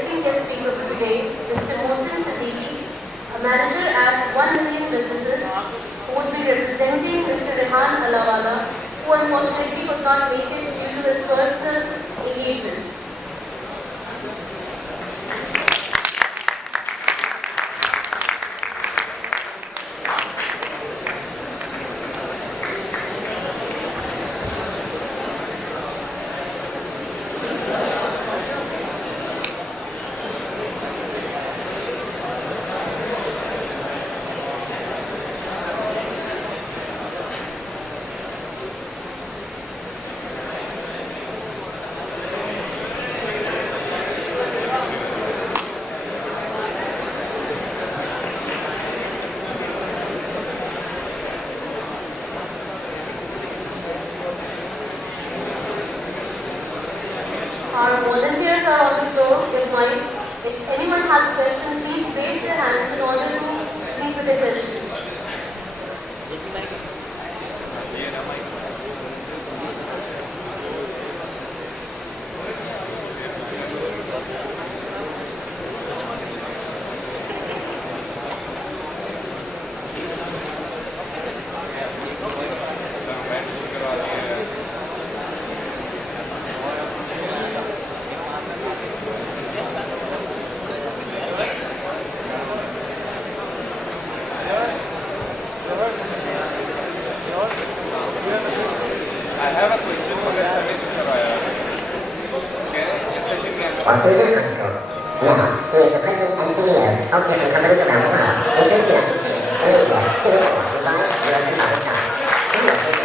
second guest speaker for today, Mr. Mohsin Siddiqui, a manager at 1 Million Businesses, who would be representing Mr. Rehan Alawala, who unfortunately could not make it due to his personal engagements. Our volunteers are on the floor with mic. If anyone has a question, please raise their hands in order to proceed with their questions. Autism Asco. Law, who is the president and CEO of different companies around the world, including the United States, Malaysia, Singapore, Dubai, Europe, and Pakistan. Some of his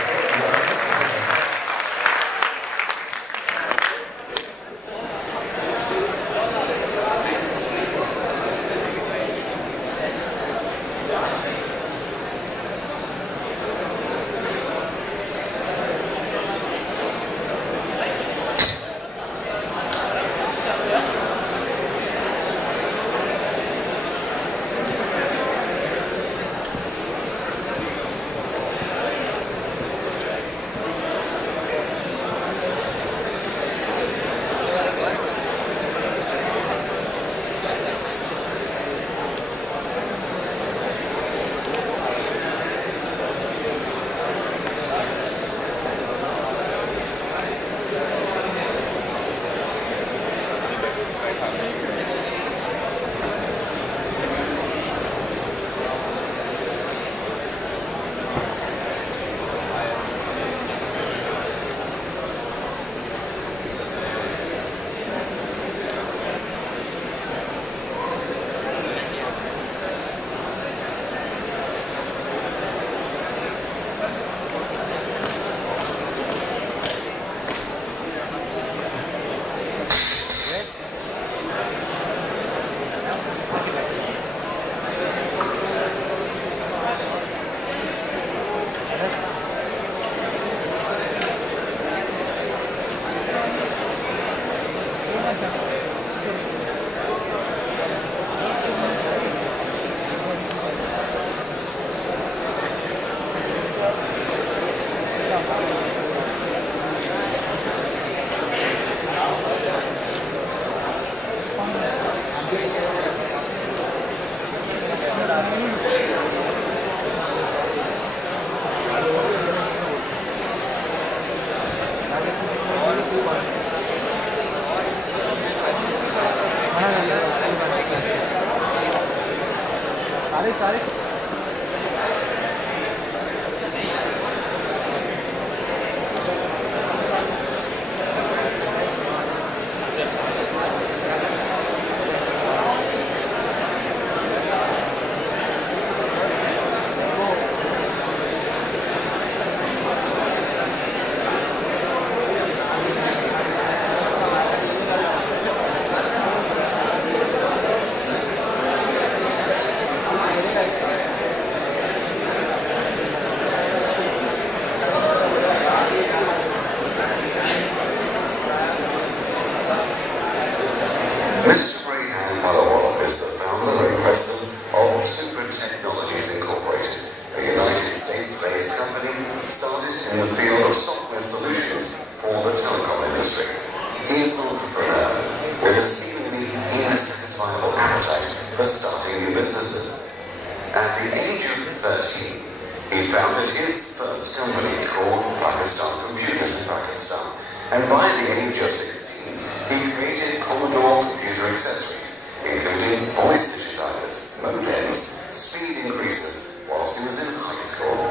founded his first company called Pakistan Computers in Pakistan, and by the age of 16, he created Commodore computer accessories, including voice digitizers, modems, speed increasers, whilst he was in high school.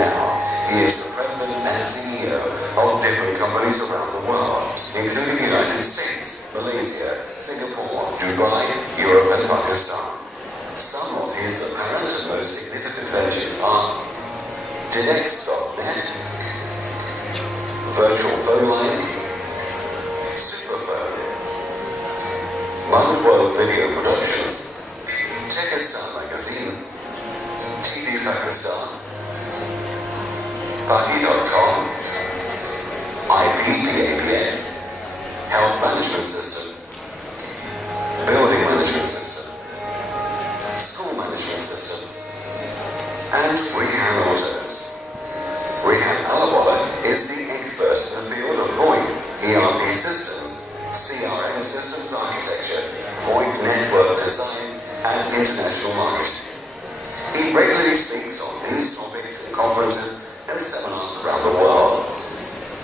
Now, he is the president and CEO of different companies around the world, including the United States, Malaysia, Singapore, Dubai, Europe, and Pakistan. Some of his apparent and most significant ventures are Dinex.net, Virtual Phone Line, Superphone, Mindworld Video Productions, Techistan Magazine, TV Pakistan, Pagi.com, IBPAPX, Health Management System, Building Management System, School Management System, and Rehan Autos. Rehan Alawala is the expert in the field of VoIP, ERP systems, CRM systems architecture, VoIP network design, and international marketing. He regularly speaks on these topics in conferences and seminars around the world.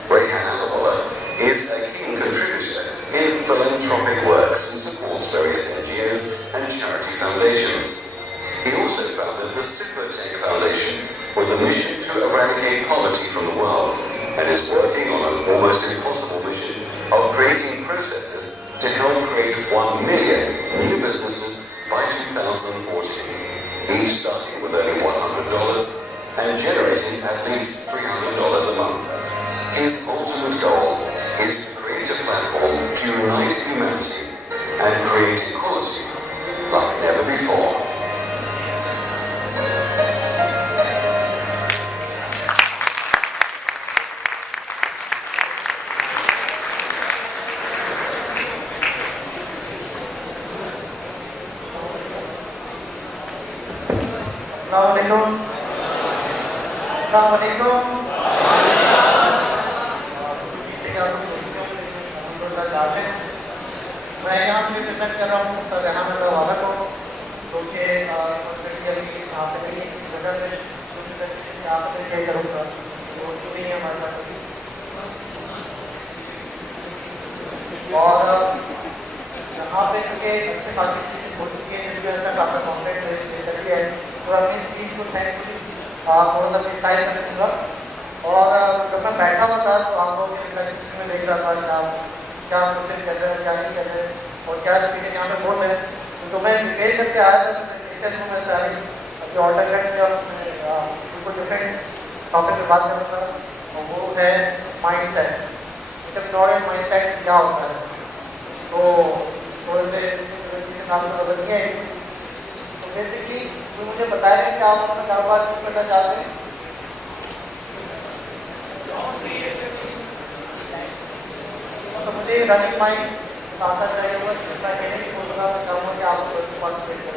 Rehan Alawala is a key contributor in philanthropic works and supports various NGOs and charity foundations. He also founded the Supertech Foundation with a mission to eradicate poverty from the world, and is working on an almost impossible mission of creating processes to help create 1 million new businesses by 2014, each starting with only $100 and generating at least $300 a month. His ultimate goal is to create a platform to unite humanity and create equality like never before. Assalamualaikum. Assalamualaikum. मैं यहाँ पे प्रेजेंट कर रहा हूँ सर रेहान अलावाला को, जो कि यहाँ से मेरी जगह से यहाँ से शेयर करूँगा, तो नहीं है हमारे साथ और यहाँ पे चूँकि अच्छे खासी हो चुकी है, जिसकी वजह से काफ़ी कॉन्टेंट करती है, तो अपनी स्पीच को थैंकफुली थोड़ा सा डिसाइड कर दूँगा। और जब मैं बैठा हुआ था तो आप लोगों के में देख रहा था कि आप क्या क्वेश्चन कर रहे हैं, क्या नहीं कर रहे हैं और क्या स्पीकर यहाँ पे बोल रहे हैं, तो मैं प्रिपेयर करके आया था प्रेजेंटेशन में सारी जो ऑल्टरनेट बिल्कुल डिफरेंट टॉपिक पे बात करना था, और वो है mind set. Ignorant mind set क्या होता है, तो थोड़े से नाम से बदल गए। तो बेसिकली मुझे बताया कि आप अपना कारोबार करना चाहते हैं, तो मुझे रनिंग माइंड साथ साथ चाहिए होगा, मैं कहने की बोलूँगा, मैं चाहूँगा कि आप पार्टिसिपेट करें।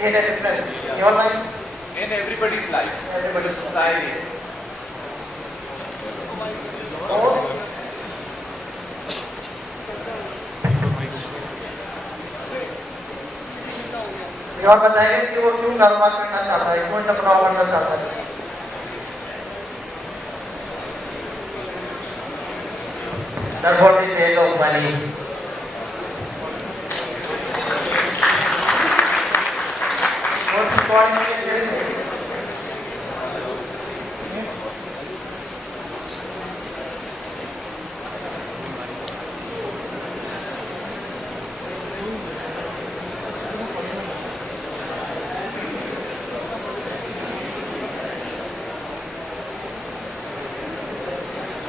Create a difference in your life, in everybody's life, everybody's society. और बताइए कि वो क्यों कारोबार करना चाहता है, क्यों एंटरप्रेन्योर बनना चाहता है। Sir, what is the sale of money? What's the point of it?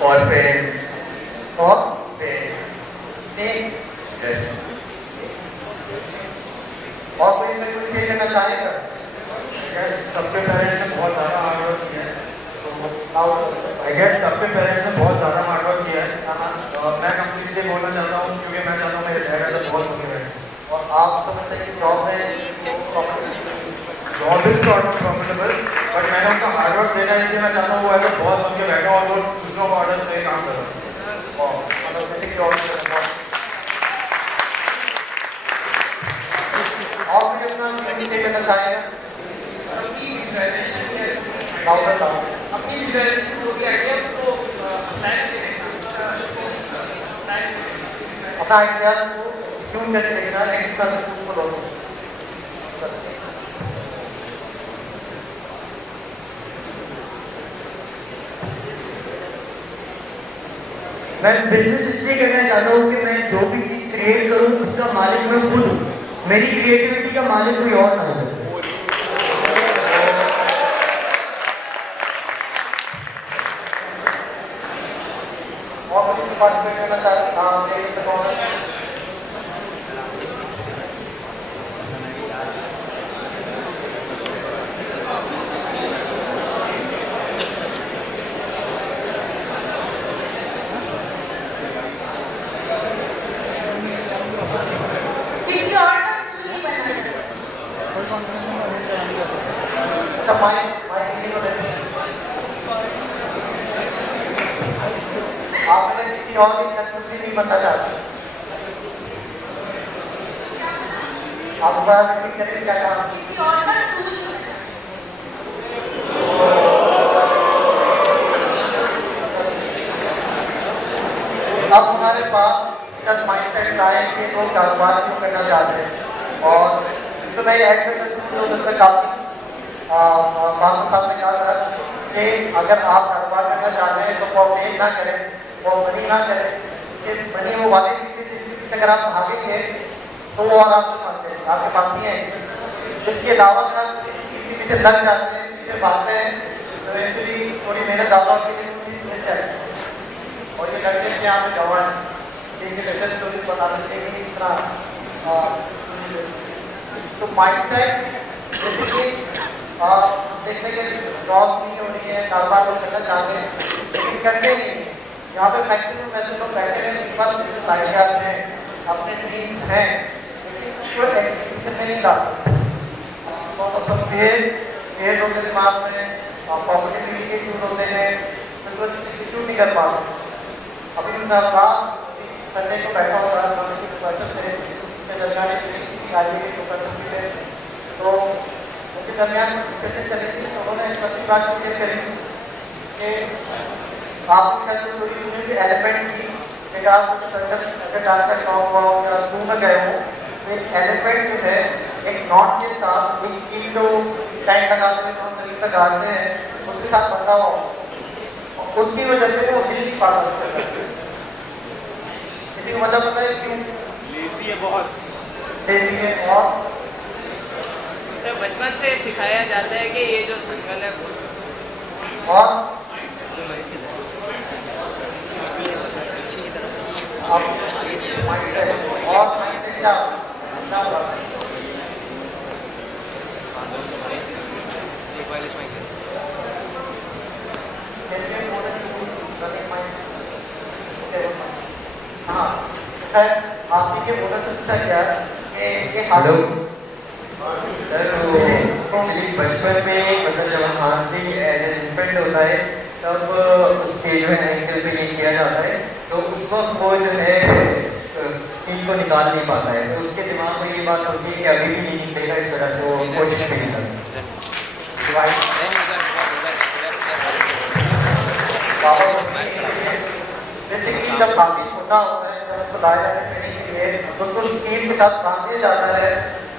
Or fame? और Fame. एक Yes. और कोई इसमें कुछ शेयर करना चाहेगा? Yes, सबके पेरेंट्स ने बहुत ज़्यादा हार्ड वर्क किया है। I guess सबके पेरेंट्स ने बहुत ज़्यादा हार्ड वर्क किया है। मैं कंपनी से बोलना चाहता हूँ क्योंकि मैं चाहता हूँ मेरे डैड एज अ बॉस बने रहे। और आप समझते हैं कि जॉब में job is not profitable, but मैंने उनका हार्ड वर्क देखा है, इसलिए मैं चाहता हूँ वो एज अ बॉस बन के बैठा और वो दूसरों को ऑर्डर्स दे काम करें। करना चाहेंगे? अपनी विजुअलाइजेशन या लाउडर अपनी विजुअलाइजेशन जो भी आइडिया उसको अप्लाई करके देखना, उसको अप्लाई करके अपना आइडिया को एक्सक्यूट करके देखना है, एक्स्ट्रा को लो। मैं बिजनेस इसलिए करना चाहता हूँ कि मैं जो भी चीज़ क्रिएट करूँ उसका मालिक मैं खुद हूँ, मेरी क्रिएटिविटी का मालिक कोई और ना हो। और मुझे पार्टिसिपेट करना चाहते हैं किसी और का टूल नहीं बनना चाहिए। अच्छा माइक किसी को दे आप किसी और की कंट्रोल नहीं बनना चाहते आप बात रिपीट करेंगे क्या कहा? किसी और का टूल नहीं बनना। अब हमारे पास माइंडसेट आए कि लोग कारोबार क्यों करना चाहते हैं और इसमें मैं ऐड करना चाहूँ मिस्टर काफी मास्टर साहब ने कहा था कि अगर आप कारोबार करना चाहते हैं तो फॉर मेड ना करें, फॉर मनी ना करें, कि मनी वो वाले जिसके पीछे अगर आप भागेंगे तो वो और आपके पास है, आपके पास नहीं है। इसके अलावा अगर आप किसी पीछे लग जाते हैं, पीछे भागते हैं तो एक्चुअली थोड़ी मेहनत ज़्यादा होती है, चीज़ मिल जाती है। और ये लड़के से यहाँ पे गवाह हैं, देखिए सक्सेस स्टोरी बता सकते हैं कि इतना तो माइंडसेट जैसे कि देखने के जॉब नहीं हो रही है, कारोबार लोग करना चाहते हैं लेकिन करते नहीं। यहाँ पे मैक्सिमम ऐसे लोग बैठे हैं जिनके पास बिजनेस आइडियाज हैं, अपने ड्रीम्स हैं, लेकिन उसको एग्जीक्यूशन में नहीं लाते। बहुत सब फेयर होते दिमाग में, प्रॉपर्टी के इशूज होते हैं, उसको एग्जीक्यूट नहीं कर पाते। अभी उनका लास्ट संडे को बैठा होता है, हम उसके प्रोफेसर थे उनके दरमियान आगे के प्रोफेसर भी थे, तो उनके दरमियान डिस्कशन चली थी। तो उन्होंने एक अच्छी बात क्लियर करी कि आपने शायद जो स्टोरी सुनी थी एलिफेंट की, अगर आपको सर्कस अगर जाने का शौक हुआ हो या जू में गए हो तो एक एलिफेंट जो है एक नॉट के साथ एक कील जो टाइट लगाते हुए हम शरीर पर डालते हैं उसके साथ बंधा हुआ उसकी वजह से वो हिल नहीं पाता। किसी को वजह पता है क्यों? लेजी है बहुत। लेजी है और उसे बचपन से सिखाया जाता है कि ये जो सिंगल है और क्या आपके बोलने से पूछा गया कि हेलो सर, वो एक्चुअली बचपन में मतलब जब हाथ से एज एन इन्फेंट होता है तब उसके जो है एंकल पे ये किया जाता है, तो उस वक्त वो जो है स्टील को निकाल नहीं पाता है, तो उसके दिमाग में ये बात होती है कि अभी भी नहीं निकलेगा, इस वजह से वो कोशिश नहीं करता। जैसे कि जब काफी छोटा होता है, जब उसको लाया जाता है ट्रेनिंग के लिए, उसको स्टील के साथ बांध दिया जाता है,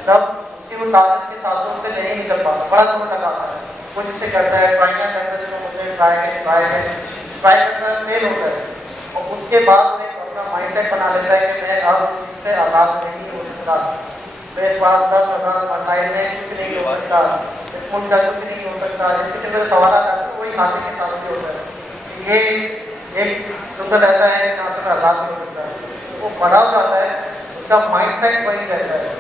तब उसकी वो ताकत के साथ उससे नहीं निकल पाता, बड़ा समय लगाता है, कुछ इसे करता है, ट्राई करता है, मुझे ट्राई करता है, फेल होता है और उसके बाद अपना माइंडसेट बना लेता है कि मैं अब इस चीज से आजाद नहीं हो सकता, मेरे पास 10,000 मसाइल में कुछ नहीं हो सकता, इस मुल्क का कुछ नहीं हो सकता। जिसके मेरे सवाल आते हैं वही खाते के साथ भी होता है कि ये एक टोटल ऐसा है जहाँ से आजाद नहीं हो सकता है, वो बड़ा हो जाता है, उसका माइंडसेट वही रहता है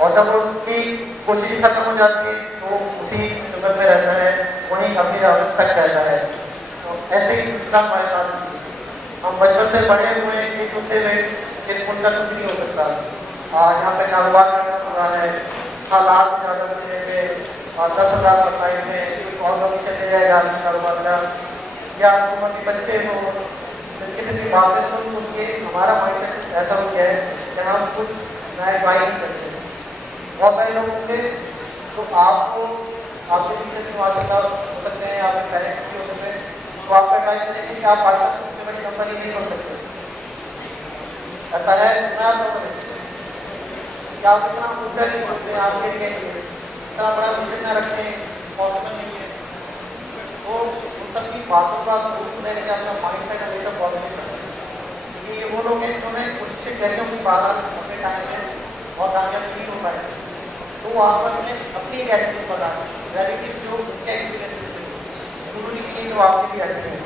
और जब उसकी कोशिश खत्म हो जाती है तो उसी टोटल में रहता है, वहीं अपनी स्टक रहता है। तो ऐसे ही सिलसिला हमारे साथ हम बचपन से बड़े हुए इस मुद्दे में इस मुल्क का कुछ नहीं हो सकता। यहाँ पे कारोबार करना पड़ा है, हालात ज़्यादा मिले थे और 10,000 मसाइल में और लोग से ले जाए जाने कारोबार का या उम्र के बच्चे हो जिसके से बातें सुन के हमारा माइंड ऐसा हो गया है कि हम कुछ नया ट्राई नहीं करते। बहुत सारे लोग होंगे तो आपको आपके पीछे से वास्ता हो सकते हैं, आपके डायरेक्ट भी हो सकते हैं, तो आपका टाइम है कि आप व्हाट्सएप सबसे बड़ी कंपनी नहीं कर सकते। ऐसा है मैं आप क्या आप इतना ऊर्जा नहीं बोलते हैं आपके लिए इतना बड़ा विजन न रखें, पॉसिबल नहीं है। तो उन सबकी बातों का ग्रुप में लेकर अपना माइंड सेट हमेशा पॉजिटिव रखें, क्योंकि वो लोग इन्होंने कोशिश करिए कि बाहर अपने टाइम में और कामयाब नहीं हो पाए, तो वो आप अपनी एक एटीट्यूड बताएं, वैलिटीज जो उनके एक्सपीरियंस जरूरी नहीं तो आपके भी अच्छे हैं।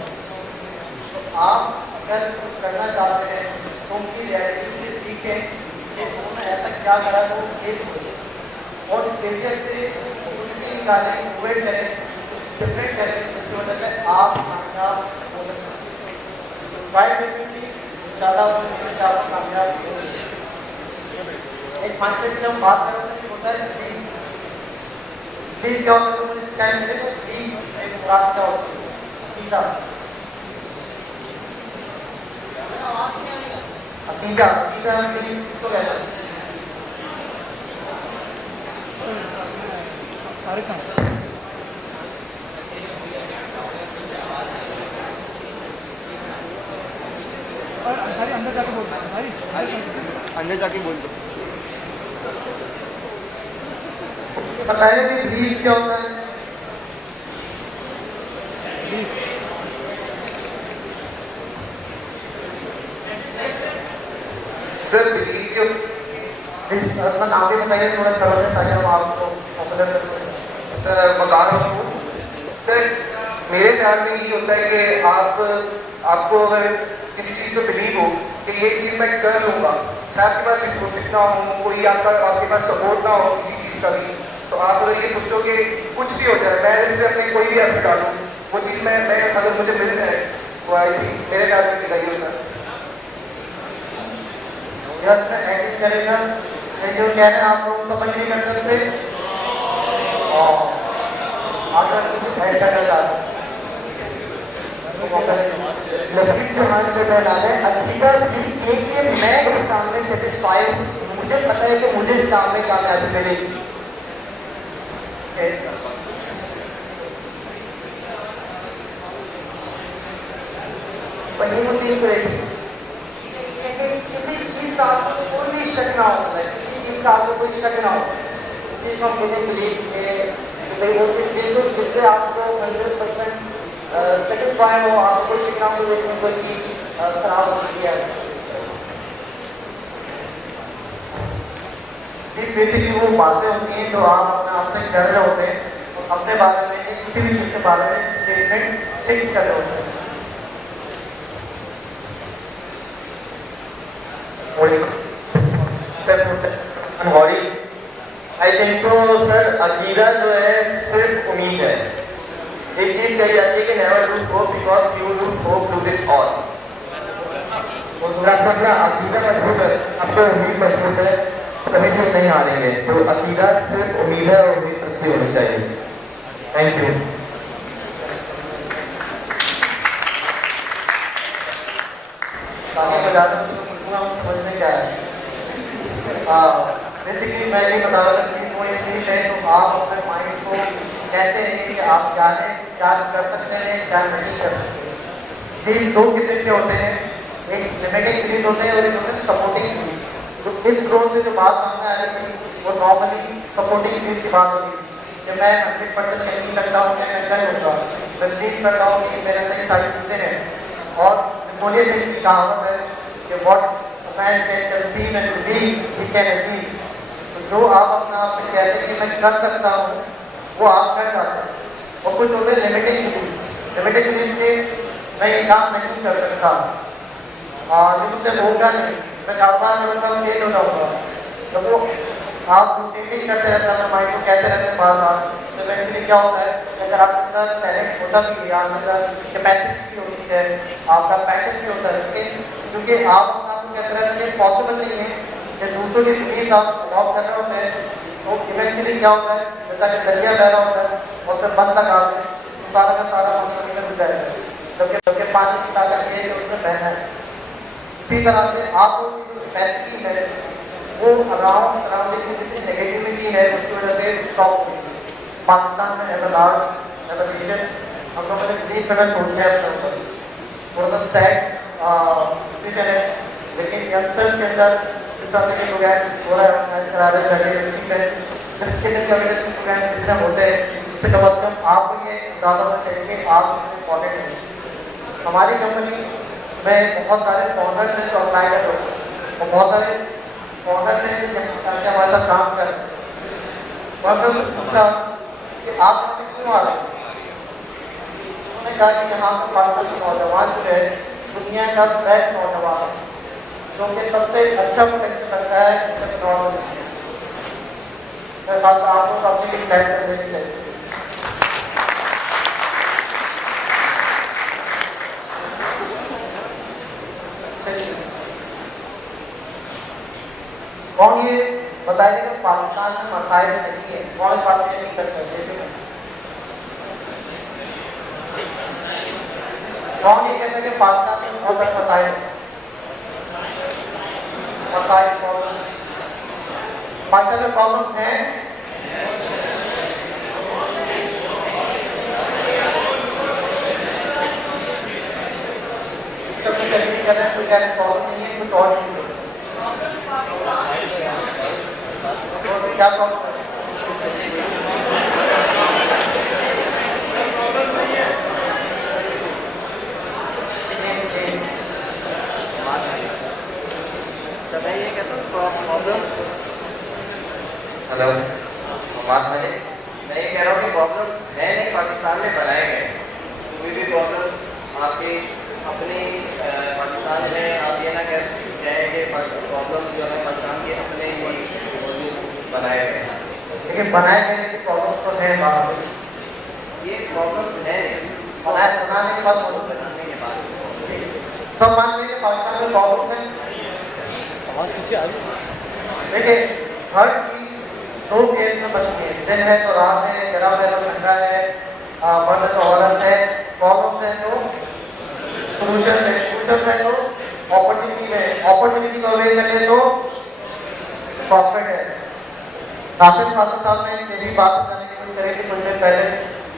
तो आप अगर कुछ करना चाहते हैं तो उनकी रियलिटी से सीखें कि उन्होंने ऐसा क्या करा तो फेल हो और फेलियर से कुछ भी निकालें, इनोवेट करें, कुछ डिफरेंट करें, जिसकी वजह से आप कामयाब हो सकते हैं। फाइव बेसिकली इंशाल्लाह आप कामयाब हो। एक 5 मिनट की हम बात कर रहे हैं होता है प्लीज क्या होता है, तो मुझे स्टैंड मिले तो प्लीज एक मुराद क्या होता है अकीदा अकीदा अकीदा किसको कहते हैं? सारी अंदर जाके बोल दो, सारी अंदर जाके बोल दो। बताइए कि ब्रीफ क्या होता है? सर बिलीव के अपना नाम भी बताइए थोड़ा थोड़ा सा ताकि हम आपको पॉपुलर कर सकें। सर मकान हूँ सर, मेरे ख्याल में ये होता है कि आपको अगर किसी चीज़ पे बिलीव हो कि ये चीज़ मैं कर लूँगा, चाहे आपके पास रिसोर्सेज ना हो, कोई आपके पास सपोर्ट ना हो किसी चीज़ का भी, तो आप अगर ये सोचो कि कुछ भी हो जाए मैं इस पर अपने कोई भी एफर्ट डालूँ, वो चीज़ मैं अगर मुझे मिल जाए तो आई थिंक मेरे ख्याल में यही होता है। एडिट करेगा जो कह रहे हैं आप लोग समझ नहीं कर सकते अगर कुछ ऐड करना चाहते हैं लकीर चौहान से मैं डाले अकीदा ये कि मैं इस काम में सेटिस्फाई हूँ, मुझे पता है कि मुझे इस काम में कामयाबी मिलेगी। वहीमुद्दीन कुरैशी किसी चीज़ का आपको कोई भी शक ना हो, किसी चीज़ का आपको कोई शक ना हो, इस चीज़ को मुझे बिलीव कि वो चीज़ बिल्कुल जिससे आपको 100% सेटिस्फाई हो, आपको कोई शक ना हो कि इसमें कोई चीज़ खराब हो गई है। बेसिकली वो बातें होती हैं जो आप अपने आप से कर रहे होते हैं और अपने बारे में किसी भी चीज़ के बारे में स्टेटमेंट फिक्स कर रहे होते हैं। आई थिंक सो सर, अकीदा जो है सिर्फ उम्मीद है। एक चीज कही जाती है कि never lose hope because you lose hope lose it all. अपना अकीदा मजबूत है, आपको उम्मीद मजबूत है, कभी भी नहीं हारेंगे। तो अकीदा सिर्फ उम्मीद है और उम्मीद रखती होनी चाहिए। Thank you. समझने क्या है बेसिकली मैं ये बता रहा था कि कोई चीज़ है तो आप अपने माइंड को कहते हैं कि आप क्या है, क्या कर सकते हैं, क्या नहीं कर सकते। ये दो किस्म के होते हैं, एक लिमिटिंग बिलीफ होते हैं और एक होते हैं सपोर्टिंग बिलीफ। तो इस रोल से जो बात सामने आ रही थी वो नॉर्मली सपोर्टिंग बिलीफ की बात होती है कि मैं 100% कहीं नहीं लगता हूँ, मैं कर लूँगा, मैं बिलीव करता हूँ कि मेरे अंदर सारी चीज़ें हैं। और नेपोलियन हिल की कहावत है कि what man can conceive and believe he can achieve. तो जो आप अपने आप से कहते हैं कि मैं कर सकता हूँ वो आप कर जाते हैं। और कुछ होते हैं लिमिटिंग बिलीफ। लिमिटिंग बिलीफ में मैं ये काम नहीं कर सकता, ये मुझसे होगा नहीं, मैं कारोबार करूँगा फेल हो जाऊँगा। तो वो आप रूटीनली करते रहते हैं, अपने माइंड को कहते रहते हैं बार बार। तो इवेंचुअली क्या होता है कि अगर आपके अंदर टैलेंट होता भी है, आपके अंदर कैपेसिटी भी होती है, आपका पैशन भी होता है, लेकिन क्योंकि आप आपको कहते रहते हैं पॉसिबल नहीं है कि दूसरों की बिलीफ आप फॉलो कर रहे होते हैं, तो इवेंचुअली क्या होता है जैसा कि दरिया बह रहा होता है और फिर बंद लगा दें तो सारा का सारा पानी में घुस जाएगा, जबकि पानी की ताकत ये है कि उसमें बहना है। इसी तरह से आपको जो कैपेसिटी है वो अराउंडिंग जितनी नेगेटिविटी है उसकी वजह से स्टॉप हुई। पाकिस्तान में as a large as a region हम लोगों ने बिलीव करना छोड़ दिया अपने ऊपर। थोड़ा सा सैड सिचुएशन है, लेकिन यंगस्टर्स के अंदर इस तरह के प्रोग्राम हो रहा है, मैच करा रहे हैं यूनिवर्सिटी में, जिसके लिए कम्युनिकेशन प्रोग्राम जितने होते हैं उससे कम अज कम आपको ये ज़्यादा होना चाहिए कि आप इम्पॉर्टेंट हैं। हमारी कंपनी में बहुत सारे फाउंडर्स हैं जो अप्लाई कर रहे हैं और बहुत सारे फाउंडर्स हैं जो हमारे साथ काम कर रहे हैं। और हमने उनसे पूछा कि आप इसमें क्यों आ रहे हैं? उन्होंने कहा कि यहाँ पर पाकिस्तान के नौजवान जो है दुनिया का बेस्ट नौजवान है, जो कि सबसे अच्छा पोटेंशियल लगता है टेक्नोलॉजी। मेरे ख्याल से आप लोग अपनी एक प्लान कर लेनी चाहिए। कौन ये बताइए कि पाकिस्तान में मसाइल नहीं है? कौन बात नहीं करते? कौन ये कहते हैं कि पाकिस्तान में बहुत सारे मसाइल पाकिस्तान में प्रॉब्लम्स हैं? जब कुछ एग्री कर रहे हैं, कोई कह रहे हैं प्रॉब्लम नहीं है, कुछ और नहीं है। क्या प्रॉब्लम है? हेलो हमारे मैं ये कह रहा हूँ कि प्रॉब्लम्स है नहीं, पाकिस्तान में बनाए गए। कोई भी प्रॉब्लम आपकी अपनी पाकिस्तान में आप ये ना कह जाए कि प्रॉब्लम जो है पाकिस्तान के अपने ही बनाए गए हैं। लेकिन बनाए गए की प्रॉब्लम्स तो है बाहर, ये प्रॉब्लम्स है बनाने के बाद बनाने के बाद सब मान लीजिए पाकिस्तान में प्रॉब्लम है। देखिए हर चीज दो केस में बचती है, दिन है तो रात है, गर्म है तो ठंडा है, मर्द है तो औरत है। प्रॉब्लम्स है तो सोल्यूशन है, सोल्यूशन है तो अपॉर्चुनिटी है, अपॉर्चुनिटी को अवेल करने तो प्रॉफिट है। नासिर फासिल साहब ने ये भी बात करने की कोशिश करी थी कुछ दिन पहले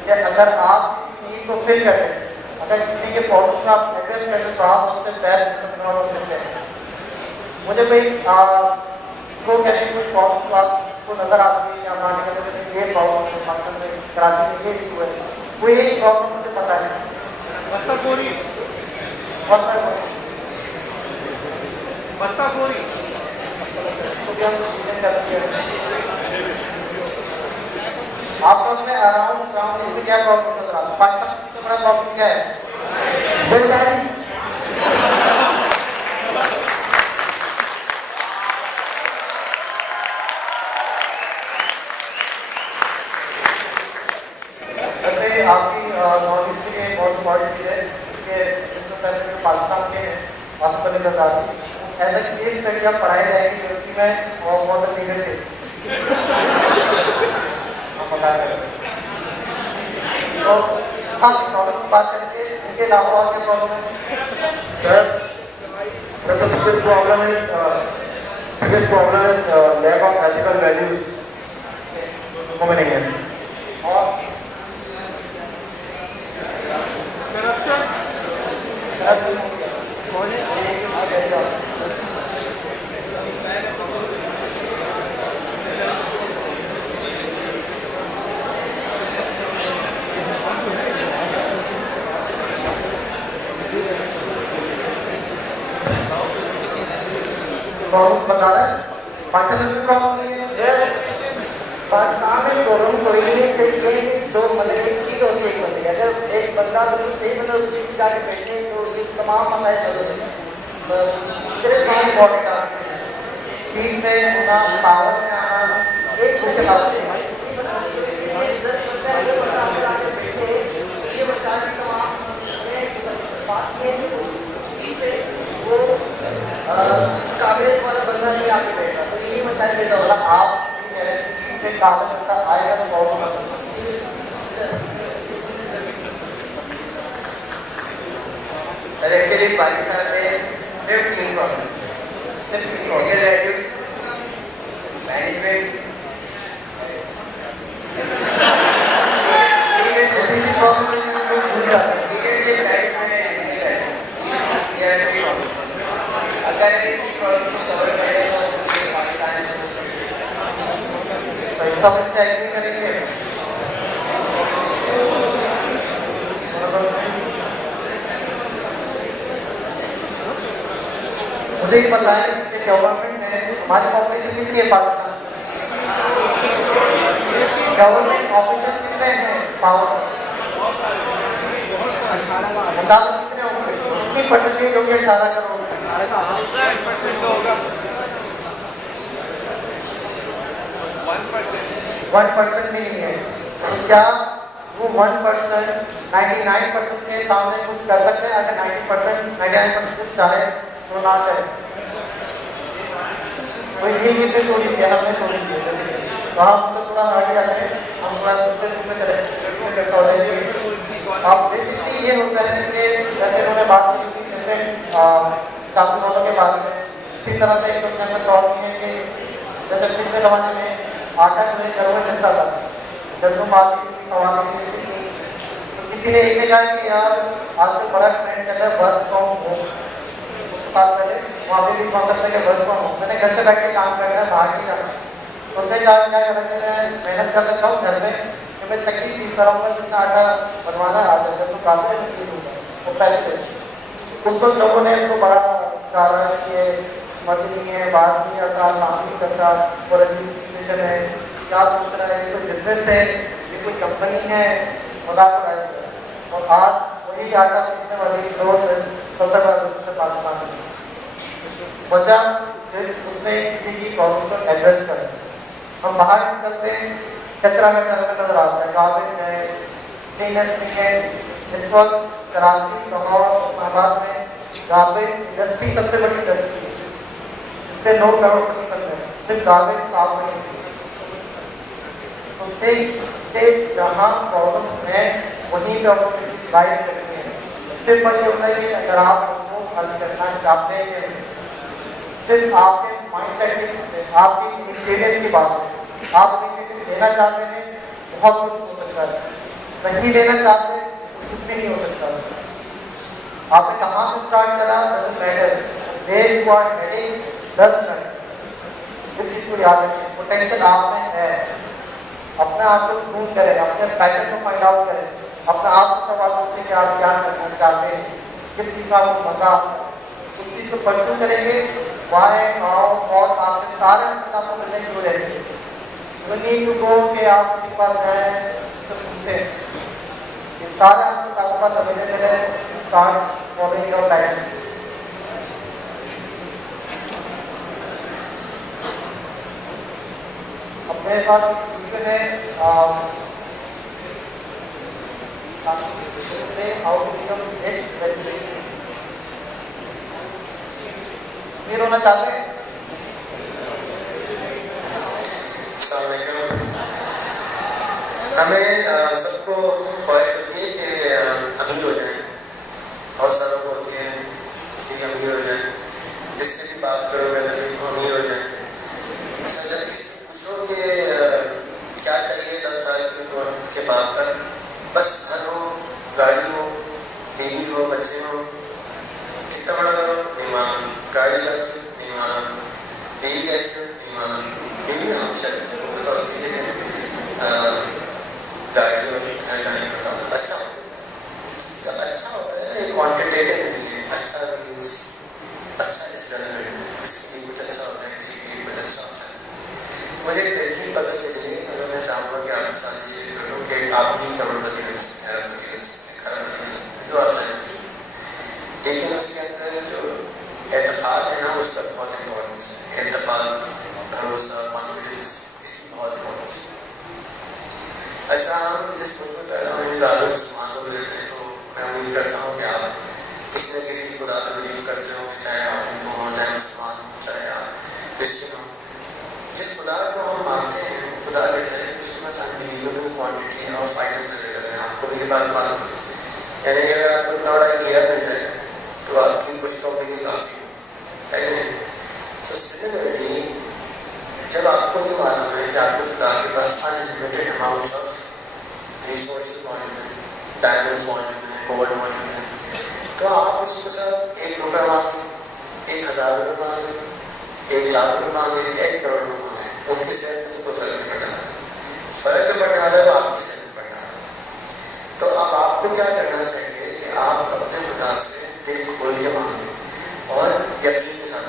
कि अगर आप नीड को फिल करते हैं, अगर किसी के प्रॉब्लम का आप एड्रेस करते हैं तो आप उससे बेस्ट एंटरप्रेन्योर हो सकते हैं। मुझे कोई को कहने की कुछ प्रॉब्लम आपको नजर आती है या मान के ये प्रॉब्लम है पाकिस्तान में, कराची में ये इशू है, कोई एक प्रॉब्लम मुझे पता है। आपको उसमें अराउंड इसमें क्या प्रॉब्लम नजर आता है? पाकिस्तान में सबसे बड़ा प्रॉब्लम क्या है? आपकी नॉन हिस्ट्री में बहुत इंपॉर्टेंट चीज़ है कि जिससे पहले पाकिस्तान के आसिफ अली जरदारी ऐसा केस स्टडी आप पढ़ाई जाएगी यूनिवर्सिटी में और बहुत सारी लीडरशिप तो हाँ प्रॉब्लम की बात करके इनके अलावा और क्या प्रॉब्लम है? Sir the biggest problem is lack of ethical values women in India. और प्रॉब्लम बता रहे हैं पाकिस्तान में प्रॉब्लम नहीं है सर। पाकिस्तान में प्रॉब्लम कोई नहीं है, सिर्फ ये है जो मतलब एक सीट होती है एक बंदे, अगर एक बंदा बिल्कुल सही मतलब उस सीट जाके बैठे तो ये तमाम मसाइल हल होते हैं। सिर्फ बहुत इंपॉर्टेंट है सीट में होना, पावर में आना, एक दूसरे का काबिलियत वाला बंदा नहीं आके बैठा, तो यही मसाइल पैदा हो रहा है। आप सीट पे काबिल बंदा आएगा तो प्रॉब्लम है। सर एक्चुअली पाकिस्तान में सिर्फ 3 प्रॉब्लम्स हैं। मुझे ये बताएं कि गवर्नमेंट में हमारी पॉपुलेशन कितनी है पाकिस्तान में? गवर्नमेंट ऑफिसर्स कितने हैं पावर? अंदाजा कितने होंगे? कितनी परसेंटेज होगी? 18 करोड़। 1% होगा। 1% भी नहीं है। तो क्या वो 1% 99% के सामने कुछ कर सकते हैं? अगर 99% कुछ चाहे तो ना करे। तो ये चीजें छोड़ी थी, हमने छोड़ी थी। तो हम उससे थोड़ा हट जाते हैं, हम थोड़ा दूसरे रूप में चले जाते हैं। अब बेसिकली ये होता है कि जैसे उन्होंने बात की थी डिफरेंट कानूनों के बारे में, इसी तरह से एक दुनिया में सॉल्व किए कि जैसे पिछले जमाने में आटा जो है घरों में मिलता था, जब आती थी सवाल थी, तो किसी ने एक ने कहा कि यार आजकल बड़ा ट्रेंड चल रहा है वर्क फ्रॉम होम। साल पहले वहाँ पे भी कॉन्सेप्ट है कि वर्क फ्रॉम होम, मैंने घर से बैठ के काम करना है, बाहर नहीं जाना। उसने कहा क्या करना है, मैं मेहनत कर सकता हूँ घर में, कि मैं चक्की पीस रहा हूँ, जितना आटा बनवाना आ जाता है तो काफी पीस होगा वो पैसे दे। उस वक्त लोगों ने इसको बड़ा कहा कि मर्द नहीं है, बात नहीं आता, काम नहीं करता और अजीब सिचुएशन है, क्या सोच रहा है, ये कोई बिजनेस है, ये कोई कंपनी है, मजाक उड़ाया। और आज वही आटा पीसने वाली ग्रोथ सबसे बड़ा बिजनेस है पाकिस्तान में। वजह उसने किसी की प्रॉब्लम को एड्रेस कर। हम बाहर निकलते हैं, कचरा का नजर आता है, गार्बेज है, क्लीनर्स नहीं है। इस वक्त कराची, लाहौर, इस्लामाबाद में गार्बेज इंडस्ट्री सबसे बड़ी इंडस्ट्री है, इससे 9 करोड़ निकल रहे हैं, सिर्फ गार्बेज साफ नहीं। तो जहाँ प्रॉब्लम है वहीं पे अपॉर्चुनिटी राइज करनी है। सिर्फ बस ये होता है कि अगर आप उनको हल करना चाहते हैं, सिर्फ आपके माइंड सेट की, आपकी इनिशिएटिव की बात है। आप इनिशिएटिव लेना चाहते हैं, बहुत कुछ हो सकता है। नहीं लेना चाहते कुछ भी नहीं हो सकता। आपने कहाँ से स्टार्ट करा, doesn't matter, where you are heading does matter. इस चीज को याद रखिए, पोटेंशियल आप में है। अपने आप को ढूंढ करें, अपने पैशन को फाइंड आउट करें, अपने आप से सवाल पूछें कि आप क्या करना चाहते हैं, किस चीज का आपको मजा आता है, उस चीज को परस्यू करेंगे। वाई हाउ व्हाट आपके सारे आंसर आपको मिलने शुरू हो जाएंगे। यू नीड टू गो कि आप किसी पास जाएं तो पूछें, ये सारे आंसर आपके पास अवेलेबल है। Start following your passion. अब मेरे पास वीडियो है how to become next vegetarian. Clear होना चाहते हैं? हमें सबको ख्वाहिश होती है कि अमीर हो जाए। बहुत सारे लोग होते हैं कि अमीर हो जाए, जिससे भी बात करोगे तभी अमीर हो जाए। ऐसा जब पूछो कि क्या चाहिए 10 साल के बाद तक, बस घर हो, गाड़ी हो, बीवी हो, बच्चे हो, कितना बड़ा करो नहीं माना, गाड़ी का नहीं माना, बीवी का नहीं माना। बीवी हमेशा पता होती है, लेकिन गाड़ी और घर का नहीं पता होता। अच्छा जब अच्छा होता है ना, ये क्वांटिटेटिव नहीं है, अच्छा व्यूज, अच्छा इस जगह किसी के लिए कुछ अच्छा होता है, किसी के लिए कुछ अच्छा होता है। तो मुझे एक तरीके पता चली है, अगर मैं चाहूँगा कि आपके साथ शेयर करूँ कि आप भी करोड़पति बन सकते हैं, अरबपति बन सकते हैं, खरबपति बन सकते हैं, जो आप चाहें। लेकिन उसके अंदर जो एतफाद है ना, उसका बहुत इम्पोर्टेंस है। एतफाद, भरोसा, कॉन्फिडेंस, इसकी बहुत इम्पोर्टेंस है। अच्छा, हम जिस मुल्क में पैदा हुए ज़्यादा मुसलमान लोग रहते हैं, तो मैं उम्मीद करता हूँ कि आप किसी न किसी खुदा पर बिलीव करते होंगे, चाहे आप हिंदू हों, चाहे मुसलमान हों, चाहे आप क्रिश्चियन हों। जिस खुदा को हम मानते हैं, खुदा देता है कि उसके पास unbelievable quantity of items available है। आपको भी ये बात मालूम है, यानी अगर आपको इतना बड़ा हीरा मिल जाए तो आपकी पुष्पों के लिए काफ़ी है कि नहीं। तो सिमिलरली जब आपको ये मालूम है कि आपके खुदा के पास अनलिमिटेड अमाउंट ऑफ रिसोर्सेज मौजूद हैं, डायमंड्स मौजूद हैं, गोल्ड मौजूद हैं, तो आप उसके साथ 1 रुपये मांगे, 1000 रुपये मांगे, 1 लाख रुपये मांगे, 1 करोड़ रुपये मांगे, उनकी सेहत में तो कोई फर्क नहीं पड़ना। फर्क जो पड़ने वाला है वो आपकी सेहत में पड़ना है। तो अब आपको क्या करना चाहिए कि आप अपने खुदा से दिल खोल के मांगे और यकीन के साथ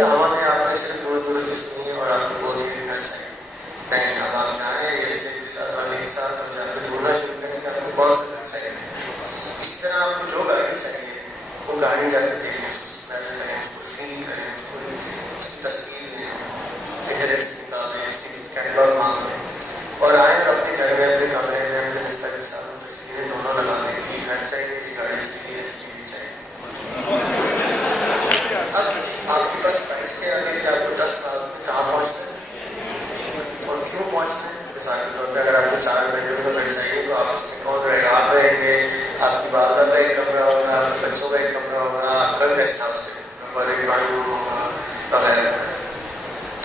कि हवा में आपने सिर्फ दूर दूर की सुनी और आपको बोल के करना चाहिए नहीं, अब आप जाएँ ऐसे के साथ वाले के साथ और जाकर ढूंढना शुरू करें कि आपको कौन सा घर चाहिए। इसी तरह आपको जो गाड़ी चाहिए वो गाड़ी जाकर देखें, उसको स्मेल करें, उसको फील करें, उसकी तस्वीर लें, इंटरेस्ट निकालें, उसकी कैटलॉग मांग लें और आए अपने घर में अपने कमरे में अपने बिस्तर के साथ तस्वीरें दोनों लगा दें कि घर चाहिए, ये गाड़ी चाहिए, इसकी भी चाहिए। अब आपके पास प्राइस के आगे कि आपको 10 साल में कहाँ पहुँचना है और क्यों पहुँचना है। मिसाल के तौर पर अगर आपको 4 बेडरूम का घर चाहिए तो आप उसमें कौन रहेगा, आप रहेंगे, आपकी वालदा का एक कमरा होगा, आपके बच्चों का एक कमरा होगा, आपका गेस्ट हाउस और एक ड्राइंग रूम होगा वगैरह।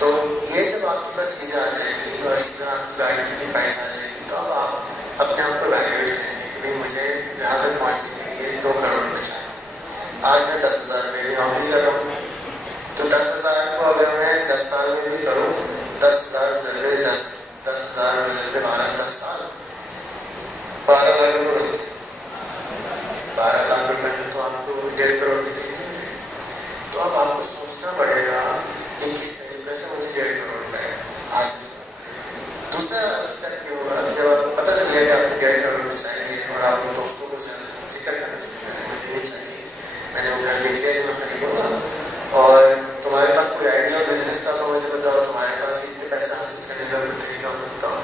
तो ये जब आपके पास चीज़ें आ जाएंगी और इस तरह आपकी गाड़ी की प्राइस आ जाएगी तो अब आप अपने आप को वैल्यूएट करेंगे कि भाई मुझे यहाँ तक पहुँचने के लिए 2 करोड़ रुपये चाहिए। आज मैं 10,000 मेरी नौकरी कर रहा हूँ तो 10,000 को अगर मैं 10 साल में भी करूँ 10,000 ज़रिए 10,000 ज़रिए 12 10 साल 12 लाख रुपये होते हैं। 12 लाख रुपये में तो आपको 1.5 करोड़ की चीज़ मिल जाएगी। तो अब आपको सोचना पड़ेगा कि किस तरीके से मुझे 1.5 करोड़ रुपये हासिल करें। दूसरा स्टेप ये होगा कि जब आपको पता चल गया कि आपको 1.5 करोड़ रुपये चाहिए और आप अपने दोस्तों को जिक्र करना शुरू करें मुझे ये चाहिए, मैंने वो घर बेचा है मैं खरीदूँगा और तुम्हारे पास कोई आइडिया बिजनेस का तो मुझे बताओ, तुम्हारे पास इतने पैसा हासिल करने का कोई तरीका हो तो बताओ।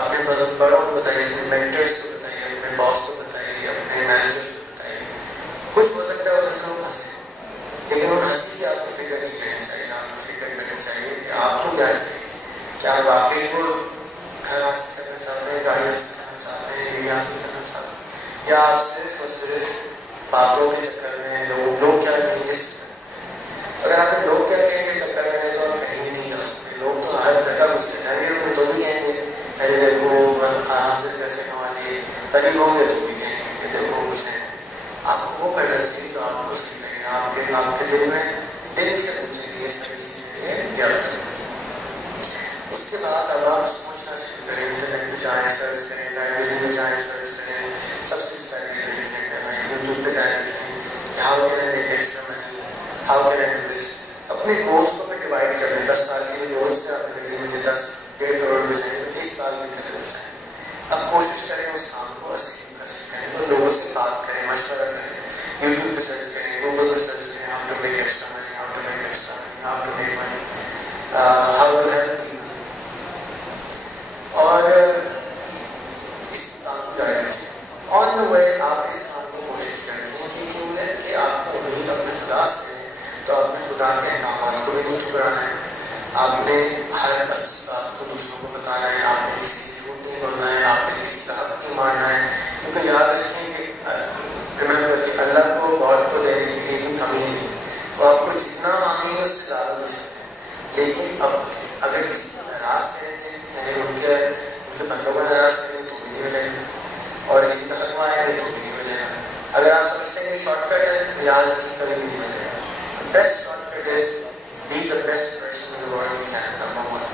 अपने बड़ों को बताइए, अपने मेंटर्स को बताइए, अपने बॉस को बताइए, अपने मैनेजर्स को बताइए। कुछ हो सकता है उन लोग हंसे लेकिन उन हंसी की आपको फिक्र नहीं करनी चाहिए। आपको फिक्र करनी चाहिए कि आपको क्या चाहिए, क्या वाकई वो घर हासिल करना चाहते हैं, गाड़ी हासिल करना चाहते हैं, ये हासिल करना चाहते हैं या आप सिर्फ और सिर्फ बातों के चक्कर में लोग क्या कहेंगे इस चक्कर। अगर आपने लोग क्या कहेंगे चक्कर में तो आप कहीं भी नहीं जा सकते। लोग तो हर जगह कुछ कहते हैं तो भी कहेंगे अरे देखो कहाँ से कैसे कमा लिए, कभी होंगे तो भी कहेंगे कि देखो कुछ है। आपको वो करना चाहिए तो आपको सही लगेगा, आपके दिल से पूछेंगे ये सारी चीज़ें क्या लगेगा। उसके बाद अब आप सोचना शुरू करें, इंटरनेट में जाएँ सर्च करें, लाइब्रेरी में जाएँ सर्च करें, सबसे पहले इंटरनेट में यूट्यूब पे जाएँ देखें how can I make extra money, how can I do this. अपने गोल्स को फिर डिवाइड कर दें। 10 साल के गोल्स से आपने लगे मुझे 1.5 करोड़ रुपये चाहिए तो 1 साल के तरह चाहिए। अब कोशिश करें उस काम को 80 कर सकें तो लोगों से बात करें, मशवरा करें, यूट्यूब पे सर्च करें, गूगल पे सर्च करें how to make extra money, how to make extra money, how to make money, how to help people और इस काम को जारी रखें। ऑन द वे आप इस काम को कोशिश करें कि क्यों है कि आपको उम्मीद अपने खुदा से तो अपने खुदा के अहकाम को भी नहीं ठुकराना है। आपने हर अच्छी बात को दूसरों को बताना है, आपने किसी से झूठ नहीं बोलना है, आपने किसी का हक नहीं मारना है। क्योंकि याद रखें कि रिमेंबर कि अल्लाह को गॉड को देने के लिए भी कमी नहीं है, वो आपको जितना मांगेंगे उससे ज़्यादा दे सकते हैं। लेकिन अब अगर किसी को नाराज़ करेंगे यानी उनके बंदों को नाराज़ करेंगे तो भी नहीं मिलेगा और किसी का हक मारेंगे तो भी नहीं मिलेगा। अगर आप समझते हैं कि शॉर्टकट है तो याद रखिए कभी भी नहीं मिलेगा। Best shortcut is be the best person in the world you can, number 1।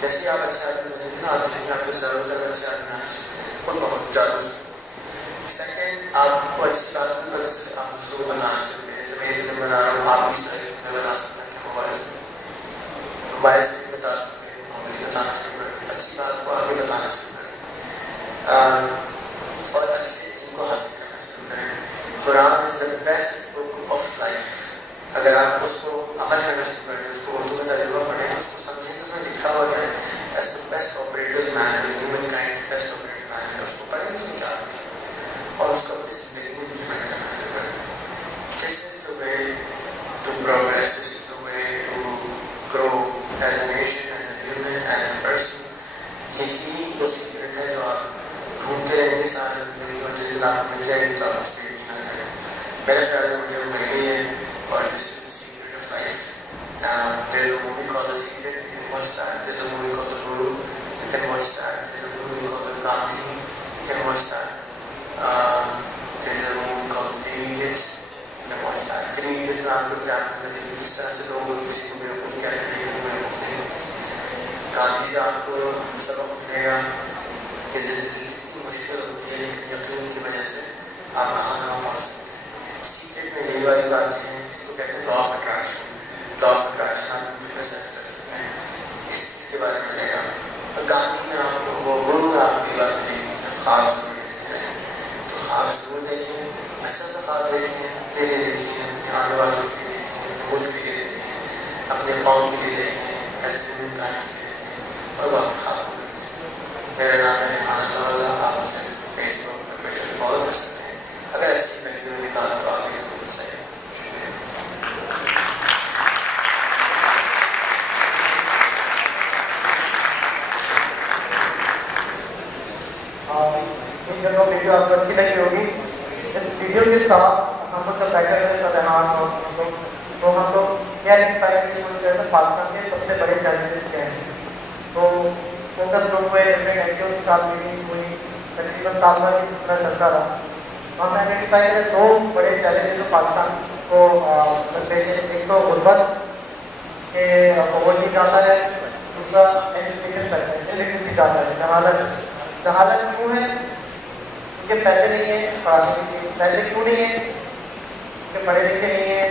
जैसे आप अच्छे आदमी बनेंगे ना आप देखेंगे आपको ज़रूरत है अच्छे आदमी आने से खुद बहुत जादू से। सेकेंड, आपको अच्छी बात की पता चले आप दूसरों को बताना शुरू करें। जैसे मैं फिल्म बना रहा हूँ आप इस तरह की फिल्म बना सकते हैं मोबाइल से बता सकते हैं, मोबाइल बताना शुरू करें, अच्छी बात को आगे बताना शुरू करें और अच्छे इनको हासिल करना शुरू करें। Quran is the best book of life. अगर आप उसको अमल करना शुरू करें, उसको उर्दू में तर्जुमा पढ़ें, उसको समझें उसमें लिखा हुआ क्या है, that's the best operators manual, human kind के बेस्ट ऑपरेटर मैनुअल, उसको पढ़ें उसमें क्या लिखा है और उसको अपनी ज़िंदगी में इम्प्लीमेंट करना शुरू करें। This is the way to progress, this is the way to grow as a nation, as a human, as a person. यही वो सीक्रेट है जो आप ढूंढते रहेंगे सारी ज़िंदगी और जिस दिन आपको मिल जाएगी तो आप उस पर यकीन करें। मेरे ख्याल में मुझे मिल गई है और this is the secret of life. There is a movie called The Secret, you can watch that. There is a movie called The Guru, you can watch that. There is a movie called The Gandhi, you can watch that. There is a movie called The Idiots, you can watch that. The Idiots में आपको एग्जाम्पल मिलेगी किस तरह से लोग किसी को बेवकूफ़ कहते हैं लेकिन बेवकूफ़ नहीं होते। गांधी से आपको सबक मिलेगा कि ज़िंदगी कितनी मुश्किल होती है लेकिन यकीन की वजह से आप कहाँ पहुँच सकते हैं। सीक्रेट में यही वाली बातें हैं, इसको कहते हैं law of attraction. Law of attraction मुल्क के लिए देखें, अपने कौम के लिए देखें, ऐसे ह्यूमन काइंड के लिए देखें और वक्त खाब करें। मेरा नाम है रिहान अलावाला। आप मुझे फेसबुक और ट्विटर पर फॉलो कर सकते हैं। अगर अच्छी लगी मेरी बात तो आगे से मुझे चाहिए। शुक्रिया। वीडियो आपको अच्छी लगी होगी। इस वीडियो के साथ हम लोग जब बैठे हुए सदहान तो हम लोग यह आइडेंटिफाई करने की कोशिश करते हैं पाकिस्तान के सबसे बड़े चैलेंजेस क्या हैं। तो फोकस ग्रुप हुए, डिफरेंट एनजीओ के साथ मीटिंग हुई, तकरीबन साल भर की सिलसिला चलता रहा। हमने आइडेंटिफाई करे 2 बड़े चैलेंजेस जो पाकिस्तान को पेश है। एक तो गुर्बत के पॉवर्टी ज़्यादा है, दूसरा एजुकेशन फैक्टर, इलिटरेसी ज़्यादा है, जहालत क्यों है? क्योंकि पैसे नहीं है पढ़ाने के लिए। पैसे क्यों नहीं है? क्योंकि पढ़े लिखे नहीं है,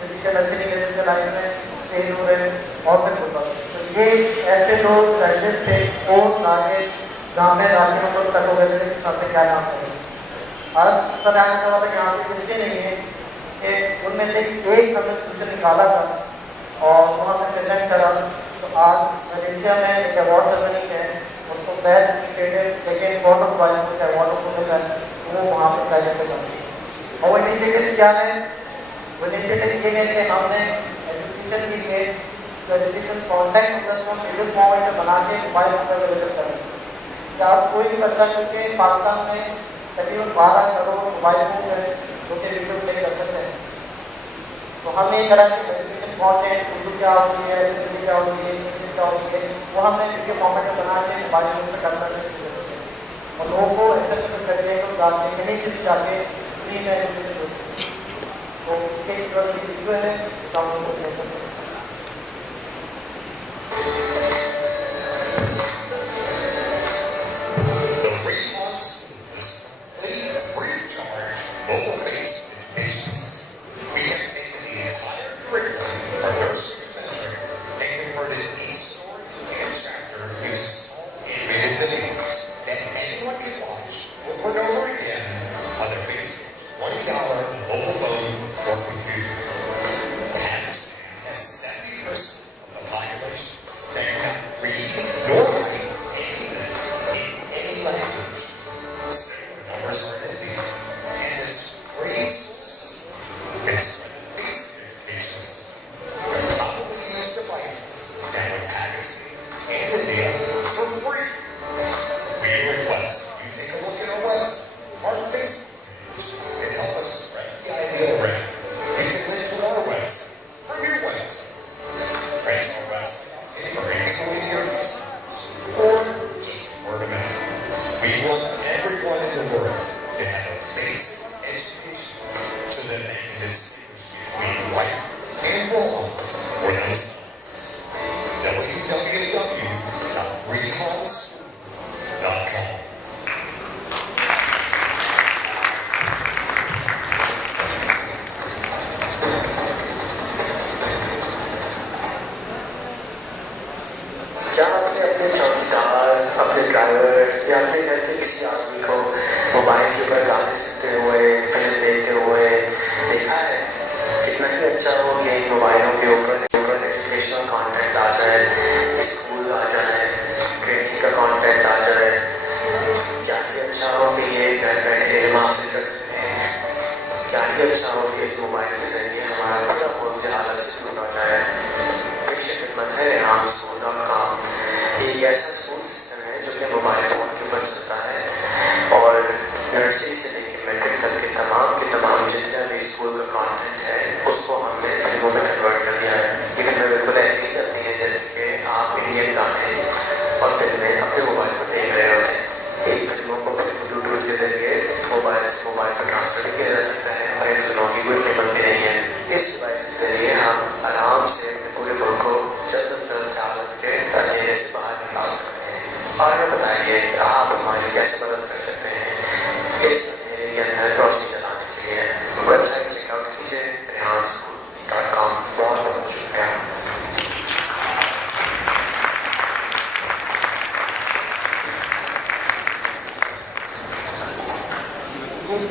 फिजिकल अच्छे नहीं है, जिसके लाइफ में फेल हो रहे हैं और फिर होता। तो ये ऐसे 2 चैलेंजेस थे वो आगे गाँव में रात में लोग तक हो गए थे कि सबसे क्या काम करें। आज सर आने का मतलब यहाँ पे इसलिए नहीं है कि उनमें से एक हमने सोल्यूशन निकाला था और वो हमने प्रेजेंट करा। तो आज मलेशिया में एक अवार्ड सेरेमनी है, उसको बेस्ट इनिशिएटिव लेकिन फोर्ट ऑफ वाइस अवार्ड वो वहाँ पर प्रेजेंट करना। और वो इनिशिएटिव क्या है? वो इनिशिएटिव ये है कि हमने एजुकेशन के लिए education contact plus video format में बना के मोबाइल नंबर अवेलेबल करें। क्या आप कोई भी बच्चा क्योंकि पाकिस्तान में तकरीबन 12 करोड़ मोबाइल फोन है जो कि वीडियो प्ले कर सकते हैं। तो हम ये करा कि एजुकेशन कॉन्टेंट उर्दू क्या होती है, हिंदी क्या होती है, इंग्लिश क्या होती है, वो हमने वीडियो फॉर्मेट में बना के मोबाइल फोन पर कर सकते हैं और लोगों को एक्सेसिबल कर दिया तो जाके यहीं से जाके फ्री में एजुकेशन हो सकते हैं। तो उसके वीडियो है तो हम लोग देख सकते हैं।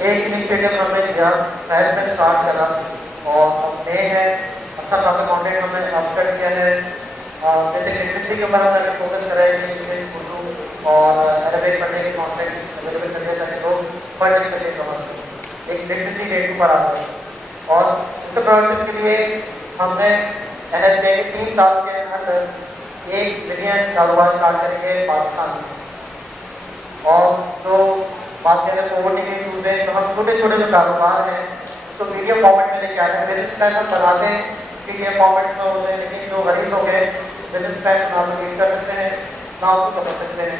एक इनिशिएटिव हमने लिया, पहले में स्टार्ट करा और हमने है अच्छा खासा कॉन्टेंट हमने अपलोड किया है। जैसे लिटरेसी के ऊपर हमने फोकस करा है कि इंग्लिश, उर्दू और अरबिक पढ़ने के कॉन्टेंट अवेलेबल करने ताकि लोग पढ़ सकें समझ सकें। एक लिटरेसी रेट ऊपर आता है। और एंटरप्रेन्योरशिप के लिए हमने अहद किया कि 3 साल के अंदर 1 मिलियन कारोबार स्टार्ट करेंगे पाकिस्तान में। और जो बात करें पोवर्टी के इशूज है, तो हम छोटे छोटे जो कारोबार हैं उसको मीडियम फॉर्मेट में लेके आते हैं। बिजनेस प्लान हम बनाते हैं मीडियम फॉर्मेट में होते हैं, लेकिन जो गरीब लोग हैं बिजनेस प्लान ना तो रीड कर सकते हैं ना उसको समझ सकते हैं।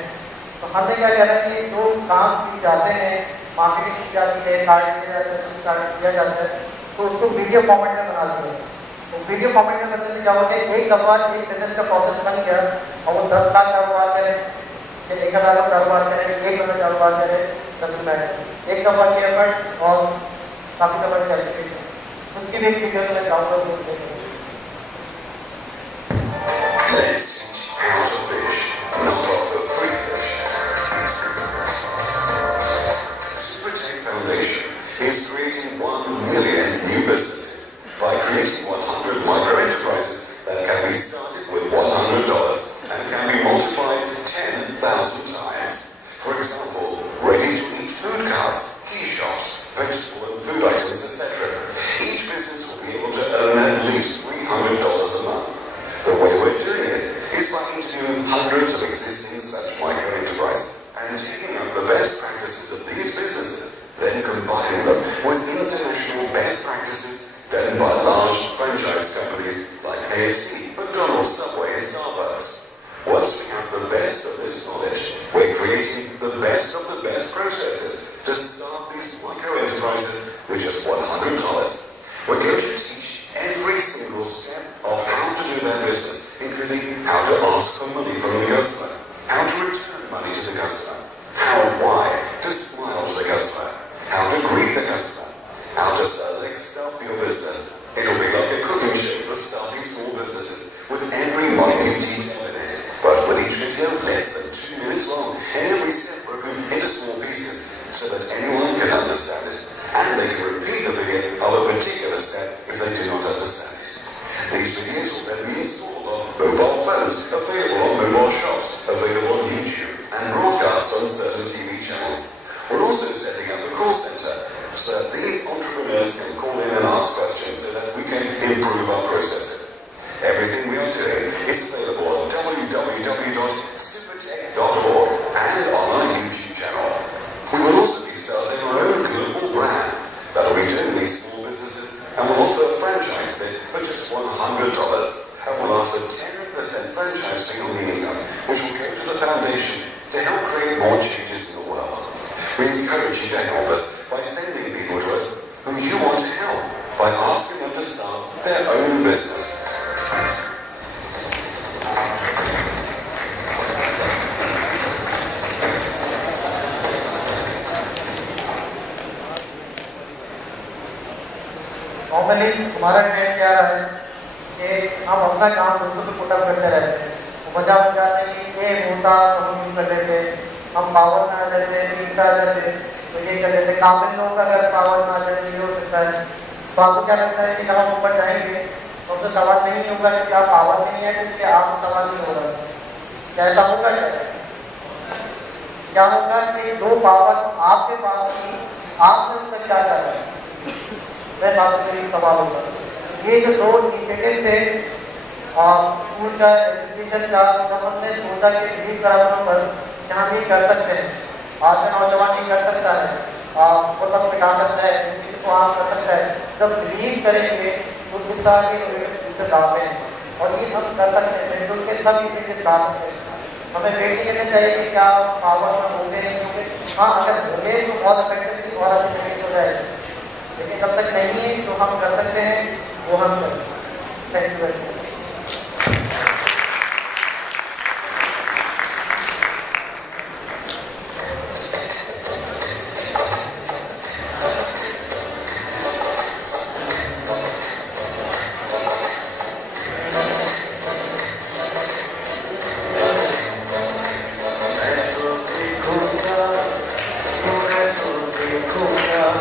तो हमने क्या किया कि जो काम किए जाते हैं, मार्केटिंग की जाती है, कार्ड किया जाता है, स्टार्ट किया जाता है, तो उसको वीडियो फॉर्मेट में बना दिया। तो वीडियो फॉर्मेट में करने से क्या होता है, एक दफा एक बिजनेस का प्रोसेस बन गया और वो 10 लाख कारोबार करें, 1000 का कारोबार करें, 1 करोड़ कारोबार करें, 10 मिनट एक दफा की एफर्ट और काफी दफा की कैलकुलेशन, उसकी भी एक वीडियो में डाउनलोड कर देंगे। Let's teach how to fish, not off the free fish. Supertech Foundation is creating 1 million new businesses by creating 100 micro-enterprises that can be started with $100 and can be multiplied 10,000 times. For example, ready-to-eat food carts, key shops, vegetable and food items, etc. Each business will be able to earn at least $300 a month. The way we're doing it is by interviewing hundreds of existing such micro-enterprises and taking up the best practices of these businesses, then combining them with international best practices done by large franchise companies like KFC, McDonald's, Subway and Starbucks. Once we have the best of this knowledge, we're creating the best of the best processes to start these micro-enterprises with just $100. We're going to teach every single step of how to do their business, including how to ask for money from the customer, how to return money to the customer, how and why to smile to the customer, how to greet the customer, how to select stuff for your business. It'll be like a cooking show for starting small businesses, with every minute detail in it, but with each video less than 2 minutes long, and every step broken into small pieces so that anyone can understand it, and they can repeat the video of a particular step if they do not understand it. These videos will then be installed on mobile phones, available on mobile shops, available on YouTube, and broadcast on certain TV channels. We're also setting up a call center so that these entrepreneurs can call in and ask questions so that we can improve our processes. Everything we are doing is available on www.supertech.org and on our YouTube channel. We will also be starting our own global brand that will be doing these small businesses and will also franchise it for just $100 and will ask for 10% franchise fee on the income, which will go to the foundation to help create more changes in the world. We encourage you to help us by sending people to us who you want to help by asking them to start their own business. Normally हमारा ट्रेंड क्या रहा है कि हम अपना काम दूसरों को पुटअप करते रहते हैं। वजह हो जाता है कि ये होता तो हम यूँ कर लेते, हम पावर में आ जाते, सीखता आ जाते तो ये कर लेते। काबिल लोगों का अगर पावर में आ जाए ये हो सकता है। तो आपको क्या लगता है कि जब हम ऊपर जाएंगे तो हमसे सवाल नहीं होगा कि आप पावर में नहीं है, इसलिए आपको सवाल नहीं हो रहा। क्या ऐसा होगा? क्या होगा कि जो पावर आपके पास थी आपने उसका क्या करा, मैं बात करी सवाल होगा। ये जो 2 इनिशिएटिव थे स्कूल का, एजुकेशन का, जब हमने सोचा कि रिलीज कराने पर यहाँ भी कर सकते हैं, आज का नौजवान नहीं कर सकता है, गुर्बत मिटा सकता है, किसी को आम कर सकता है। जब रिलीज करेंगे तो इस तरह के फ्यूचर लाते हैं और ये हम कर सकते हैं, मिलजुल के सब इनिशिएटिव ला सकते हैं। हमें वेट नहीं करना चाहिए कि क्या पावर में होंगे नहीं होंगे। हाँ, अगर होंगे तो बहुत इफेक्टिवली और अच्छी हो जाएगी, लेकिन जब तक नहीं है तो हम कर सकते हैं वो हम करें। Thank you very much. देखोगे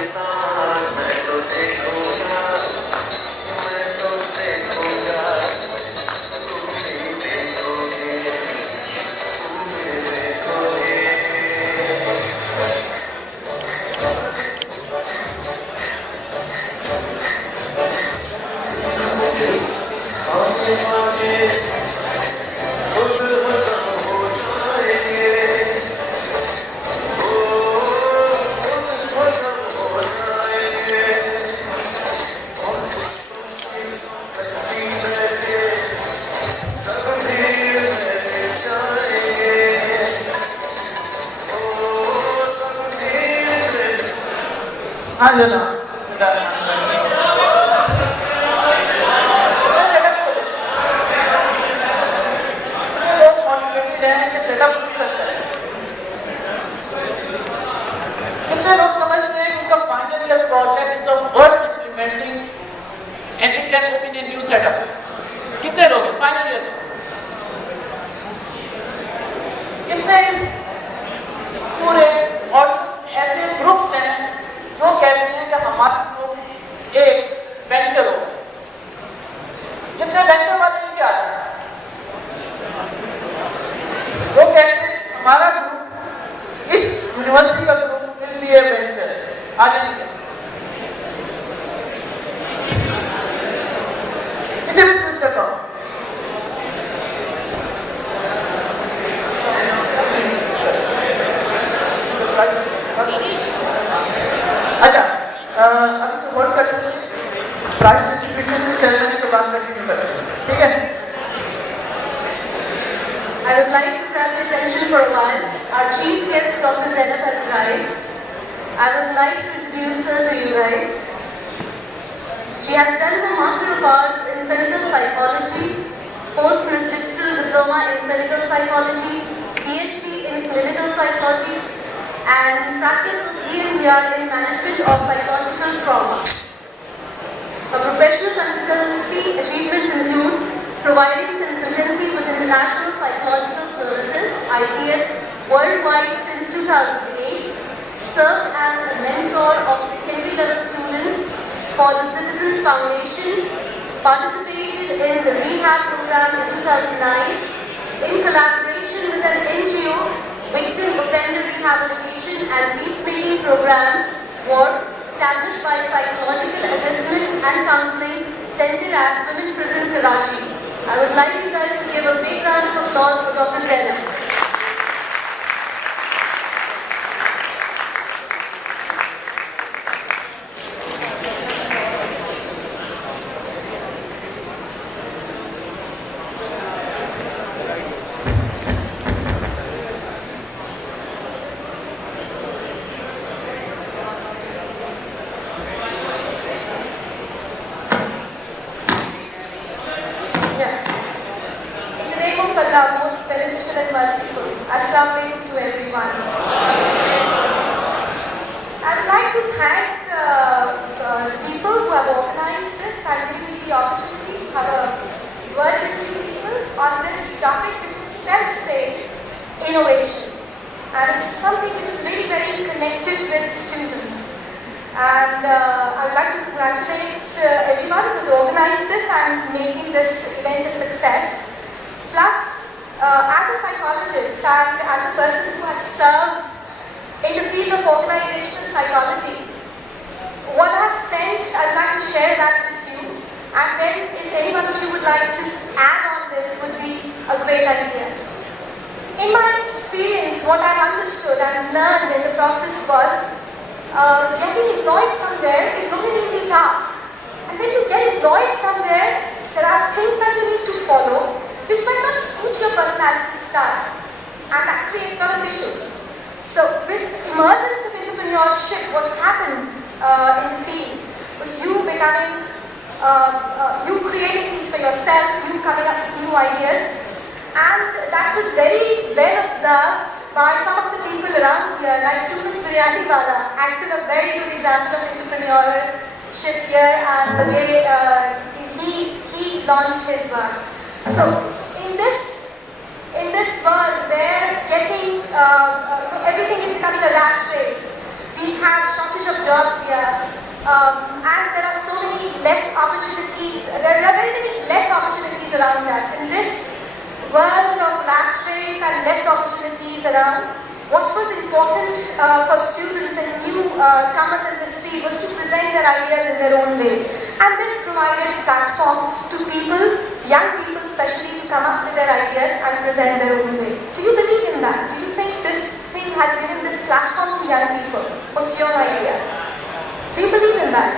साथ मैं तो देखूंगा, मैं तो देखूंगा, तुम भी देखोगे, तुम भी देखोगे। आगे आगे खुद हजम हो जाएंगे, खुद हजम हो जाएंगे, और खुशियों से बैठे सब भीड़ में जाएंगे, सब भीड़ में। हाँ जना कितने लोग समझते हैं कि उनका final year project is worth implementing and it can open a new setup? कितने लोग हैं फाइनल ईयर में? कितने इस पूरे और ऐसे ग्रुप्स हैं जो कहते हैं कि हमारा ग्रुप एक वेंचर हो? कितने वेंचर वाले नीचे आते हैं? वो कहते हैं हमारा ग्रुप इस यूनिवर्सिटी का ग्रुप विल बी ए वेंचर। आगे नीचे इसे भी सिस्टर करो। अच्छा अभी से होल्ड करते हैं, प्राइस डिस्ट्रीब्यूशन की सेरेमनी के बाद कंटिन्यू करते हैं, ठीक है? I would like to grab your attention for a while. Our chief guest, Dr. Zainab, has arrived. I would like to introduce her to you guys. She has done her Master of Arts in Clinical Psychology, Post-Magisterial Diploma in Clinical Psychology, PhD in Clinical Psychology, and practice of EMDR in Management of Psychological Trauma. Her professional consultancy achievements include providing consultancy with International Psychological Services, IPS, worldwide since 2008, served as a mentor of secondary level students for the Citizens Foundation, participated in the rehab program in 2009, in collaboration with an NGO, Victim Offender Rehabilitation and Peacemaking Program, WARD, established by Psychological Assessment and Counseling Center at Women Prison, Karachi. I would like you guys to give a big round of applause for Dr. Zainab. Allah, most beneficial and merciful. Assalamu alaikum to everyone. I'd like to thank people who have organized this and given me the opportunity to have a word with you people on this topic which itself says innovation. And it's something which is really very connected with students. And I would like to congratulate everyone who has organized this and making this event a success. Plus, as a psychologist and as a person who has served in the field of organizational psychology, what I've sensed, I'd like to share that with you. And then if any one of you would like to add on this, would be a great idea. In my experience, what I've understood and learned in the process was getting employed somewhere is not an easy task. And when you get employed somewhere, there are things that you need to follow which might not suit your personality style. And that creates a lot of issues. So with emergence of entrepreneurship, what happened in the field was you becoming, you creating things for yourself, you coming up with new ideas. And that was very well observed by some of the people around here, like students Biryani Wala, actually a very good example of entrepreneurship here and the way he launched his work. So in this world where getting everything is becoming a rat race, we have shortage of jobs here, and there are so many less opportunities. There are very many less opportunities around us. In this world of rat race and less opportunities around, what was important for students and newcomers in this field was to present their ideas in their own way. And this provided a platform to people, young people especially, to come up with their ideas and present their own way. Do you believe in that? Do you think this thing has given this platform to young people? What's your idea? Do you believe in that?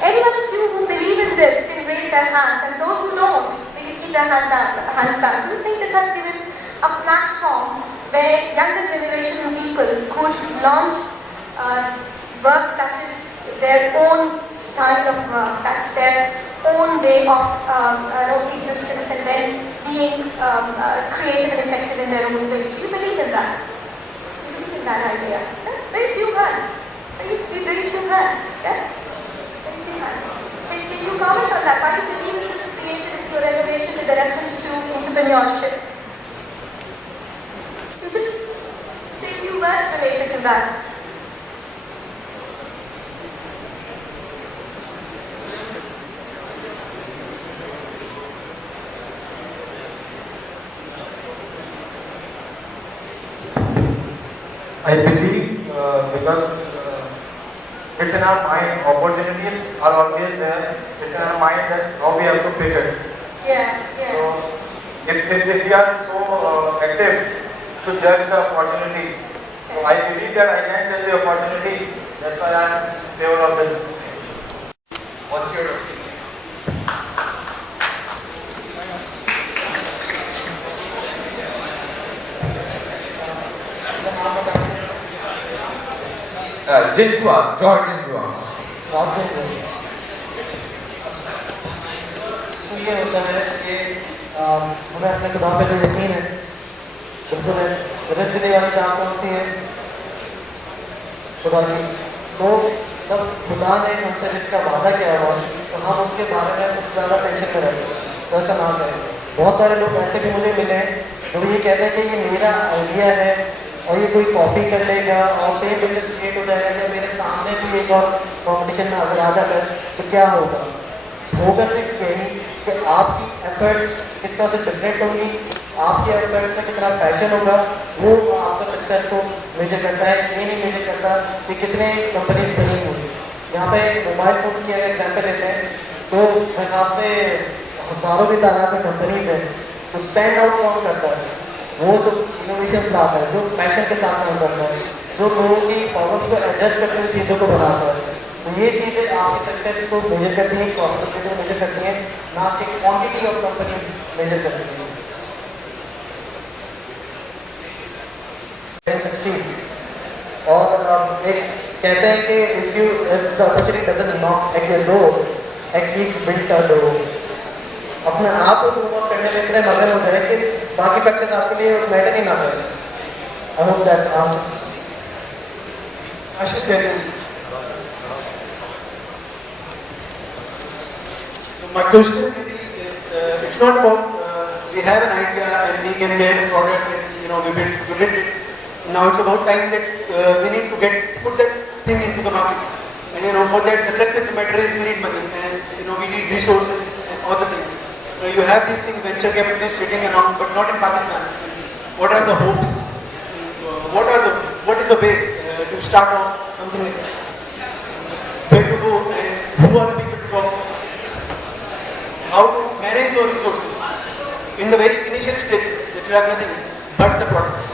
Any one of you who believe in this can raise their hands, and those who don't, they can keep their hands down. Do you think this has given a platform where younger generation people could launch work that is their own style of work, that's their own way of existence, and then being creative and effective in their own way? Do you believe in that? Do you believe in that idea? Very few hands. Very few hands. Yeah? Very few hands. Can you comment on that? Why do you believe in this creativity or innovation with the reference to entrepreneurship? You just say a few words related to that. I believe because it's in our mind, opportunities are always there. It's in our mind that how we have to pick it. Yeah. So if we are so active to judge the opportunity, so I believe that I can judge the opportunity. That's why I am in favor of this. What's your opinion? Jintua, George Jintua. ये होता है कि हमें अपने खुदा पे जो यकीन है, बिल्कुल है, वजह से वाली चाह कौन सी है? खुदा की। तो जब खुदा ने हमसे जिसका वादा किया हुआ, तो हम उसके बारे में कुछ ज़्यादा टेंशन में रहते हैं, तो ऐसा ना करें। बहुत सारे लोग ऐसे भी मुझे मिले हैं जो ये कहते हैं कि ये मेरा आइडिया है और ये कोई कॉपी कर लेगा और सेम बिजनेस क्रिएट हो जाएगा, या मेरे सामने भी एक और कॉम्पिटिशन में अगर आ जाता है तो क्या होगा? होगा सिर्फ यही कि आपकी एफर्ट्स किस तरह से डिफरेंट होंगी, आपके एफर्ट्स में कितना पैशन होगा, वो आपका सक्सेस को मेजर करता है। ये नहीं मेजर करता कि कितने कंपनीज बनी होंगी। यहाँ पे मोबाइल फ़ोन की अगर एग्जाम्पल लेते हैं तो मेरे ख्याल से हज़ारों की तादाद में कंपनीज है, तो स्टैंड आउट कौन करता है? वो जो इनोवेशन लाता है, जो पैशन के साथ काम करता है, जो लोगों की प्रॉब्लम्स को एडजस्ट करके उन चीज़ों को बनाता है। तो ये चीज़ें आपके सक्सेस को मेजर करती हैं, प्रॉफिट को मेजर करती हैं, ना कि क्वांटिटी ऑफ कंपनीज मेजर करती हैं। और एक कहते हैं कि if the opportunity doesn't knock at your door, at least build a door. अपने आप को वर्क करने में इतने मगन हो जाए कि बाकी फैक्टर्स आपके लिए मैटर ही ना करें। I hope that answers. My question it's not about we have an idea and we can make a product and we build it. Now it's about time that we need to put that thing into the market. And for that the crux of the matter is we need money and we need resources and all the things. You have these things, venture capitalists sitting around, but not in Pakistan. What are the hopes? What is the way to start off something like that? Where to go and who are the people to talk to? How to manage those resources in the very initial stages that you have nothing but the product.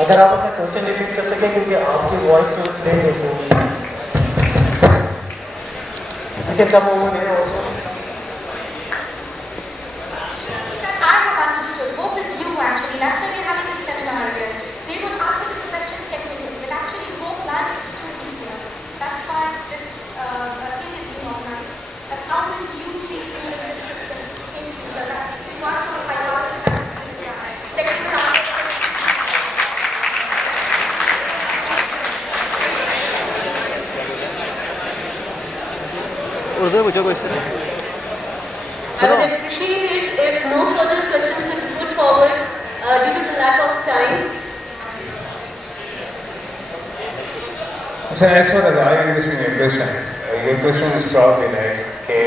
अगर आप अपना question repeat कर सकें क्योंकि आपकी voice break होती है। ठीक है, कब वो नहीं हो I have understood. Hope is you actually. That's why we're having this seminar here. We will answer this question technically, but actually hope lies with students here. That's why this thing is being organized. But how will you feel in this system in future? That's one sort of psychology that we can technical answer. Urdu में पूछो question. I would appreciate it if no further questions are put forward due to the lack of time. So as far as I understand your question is probably like कि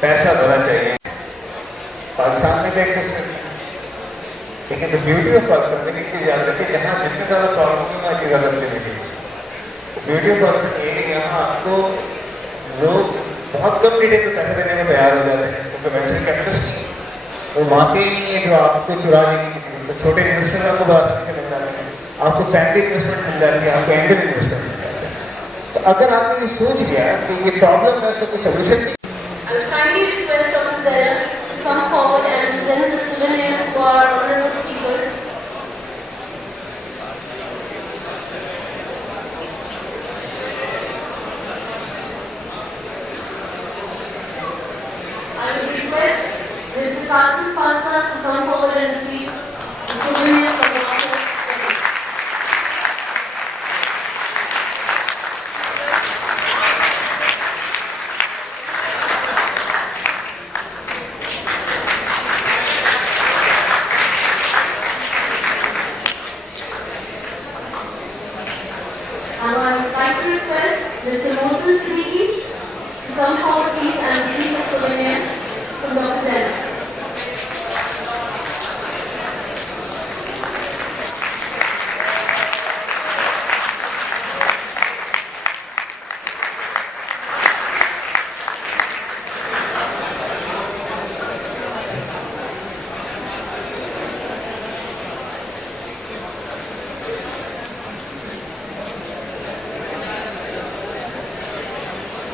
पैसा भरा चाहिए पाकिस्तान में भी एक सिस्टम लेकिन द ब्यूटी ऑफ पाकिस्तान में एक चीज़ याद रखिए जहाँ जितने ज़्यादा प्रॉब्लम है वहाँ की ज़्यादा चलेगी ब्यूटी ऑफ पाकिस्तान ये कि यहाँ आपको लोग बहुत कम मीडिया पे पैसे देने में तैयार हो जाते हैं क्योंकि वेंचर कैपिटलिस्ट वो माफी ही नहीं है जो आपको चुरा लेंगे किसी तो छोटे इन्वेस्टर आपको बड़ा से मिल जाते हैं आपको फैमिली इन्वेस्टमेंट मिल जाती है आपको एंजल इन्वेस्टमेंट मिल जाता है तो अगर आपने ये सोच लिया कि ये प्रॉब्लम है उसका कोई solution I will kindly request Dr. Zara to come forward and present the souvenirs to our honorable speakers. I will request Mr. Qasim Fazla to come forward and receive the souvenir from Dr. Zara. Now I would like to request Mr. Mohsen Siddiqui to come forward please and receive a souvenir from Dr. Zara.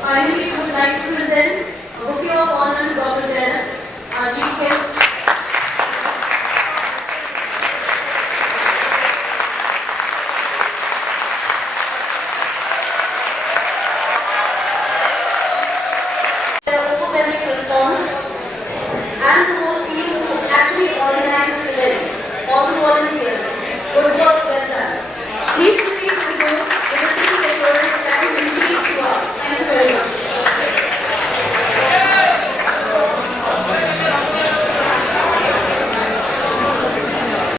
Finally, we would like to present a bouquet of honor to Dr. Zara, our chief guest. Their overwhelming response and the whole team who actually organized this event, all the volunteers, good work well done. Please